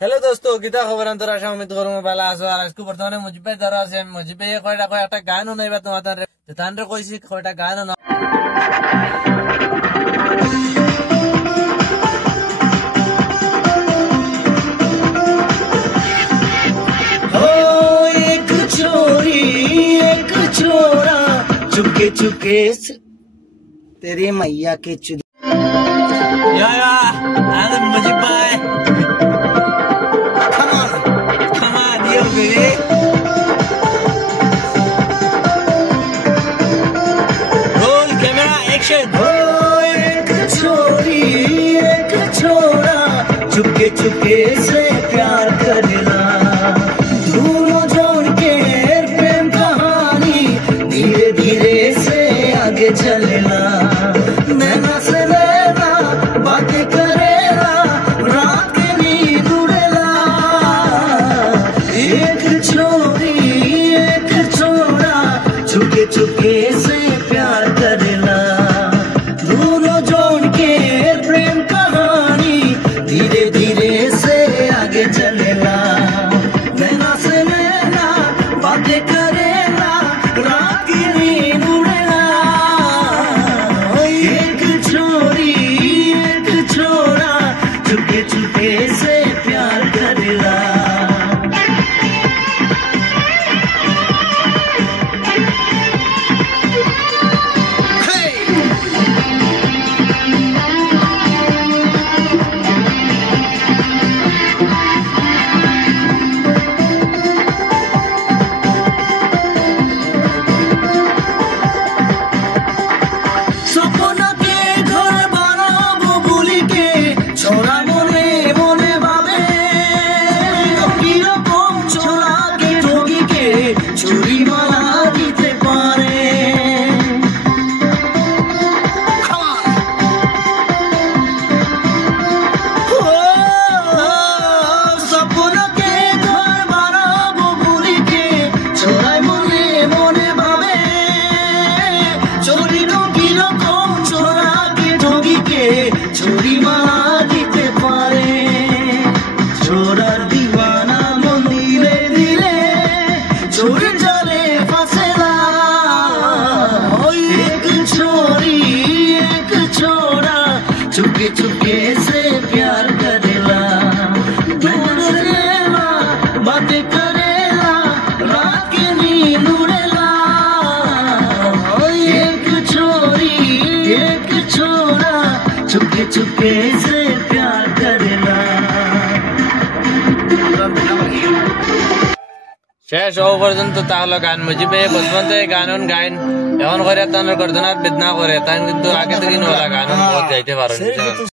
Hello दोस्तों, किता खबर अंतर आशा उम्मीद करूँ भाला आसो। আর আজকে বর্তমানে মুজিবে ধরা আছে। মুজিবে কয়টা একটা গানও নাইবা তোমাদের তানরে কইছি কয়টা গানও না। एक चोरी एक चोरा चुपके चुपके तेरे मैया के चुद या आनंद मुजिब भाई, come on yo baby, roll camera action। एक चोरी एक छोरा चुपके चुपके से प्यार करेला, दोनों जोड़ के प्रेम कहानी धीरे धीरे से आगे चलेला। नैना से नैना बातें करेला, रात के नींद उड़ेला। एक छोरी एक छोरा चुपके चुपके से प्यार करेला, दोनों जोड़ के प्रेम कहानी धीरे धीरे से आगे चलेला। नैना से नैना बातें करेला, रात की नींद उड़ेला। एक छोरी एक छोरा चुपके चुपके से प्यार करेला। सपना के घर बानाबो भूली के छोरा मने मने भावे, किरकम छोरा के ठगी के चुरी माला दिते पारे। सपना के घर बानाबो भूली के छोरा मने मने भावे, चोरी को किरकम छोरा के ठगी के चोरी माला दिते पारे। छोरा दीवाना मन धीरे धीरे चोरी जाले फासेला। एक छोरी एक छोरा चुपके चुपके से प्यार करेला, दूर रहेला बातें करेला, रात के नींद उड़ेला। एक छोरी एक छोरा चुपके चुपके से प्यार करेला। শেষ হওয়া পর্যন্ত তাহলে গান মুজিবে বসবন্ত গান গাইন এখন করে তাদের গর্দনাথ বেদনা করে তাই কিন্তু আগে থেকে গান গাইতে পারো।